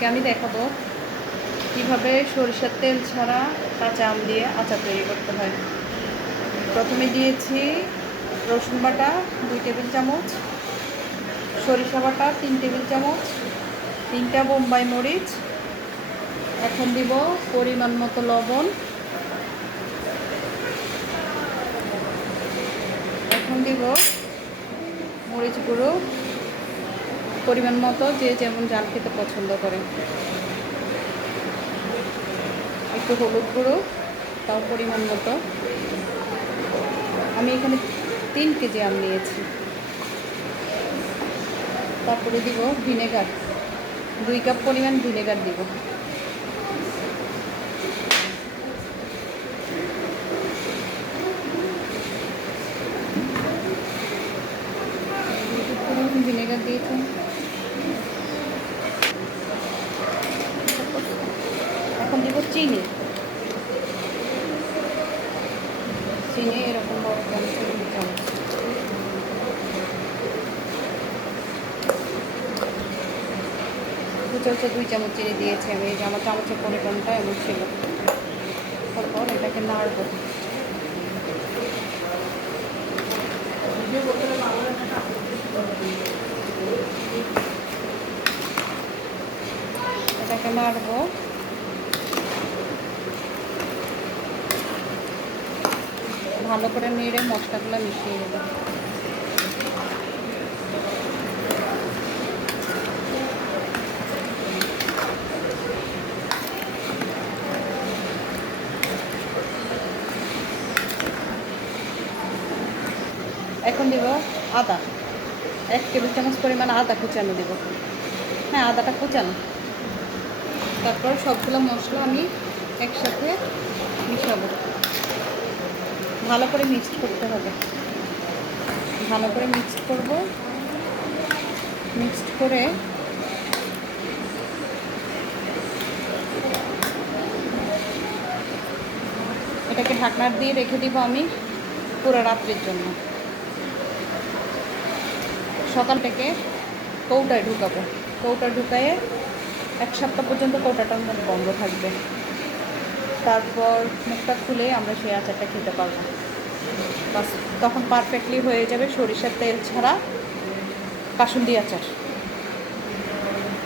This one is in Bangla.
আজকে আমি দেখাবো কিভাবে সরিষার তেল ছাড়া কাঁচা আম দিয়ে আচার তৈরি করতে হয়। প্রথমে দিয়েছি রসুন বাটা 2 টেবিল চামচ, সরিষা বাটা 3 টেবিল চামচ, 3টা বোম্বাই মরিচ। এখন দিব পরিমাণ মতো লবণ। এখন দিব মরিচ গুঁড়ো পরিমাণ মতো, যে যেমন ঝাল খেতে পছন্দ করে। একটু হলুদ গুঁড়ো, তাও পরিমাণ মতো। আমি এখানে 3 কেজি আম নিয়েছি। তারপরে দিব ভিনেগার, 2 কাপ পরিমাণ ভিনেগার দিব। ভিনেগার দিয়েছি। এখন দিব চিনি। চিনি এরকম বড় চামচে 2 চামচ। চামচে 2 চামচ চিনি দিয়েছি আমি। এই যে আমার চামচের পরিমাণটা এমন ছিল। তারপর এটাকে নাড়বো। এটাকে নাড়বো। ভালো করে নেড়ে মশলাগুলো মিশিয়ে দেবো। এখন দিব আদা, 1 টেবিল চামচ পরিমাণ আদা কুচানো দেব। হ্যাঁ, আদাটা কুচানো। তারপর সবগুলো মশলা আমি একসাথে মিশাবো। ভালো করে মিক্সড করতে হবে। ভালো করে মিক্সড করব। মিক্সড করে এটাকে ঢাকনা দিয়ে রেখে দিব আমি পুরো রাত্রির জন্য। সকাল থেকে কৌটায় ঢুকাবো। কৌটা ঢুকায়ে 1 সপ্তাহ পর্যন্ত কৌটাটার মুখ বন্ধ থাকবে। তারপর মুখটা খুলে আমরা সেই আচারটা খেতে পারবো। বাস, তখন পারফেক্টলি হয়ে যাবে সরিষার তেল ছাড়া কাসুন্দি আচার।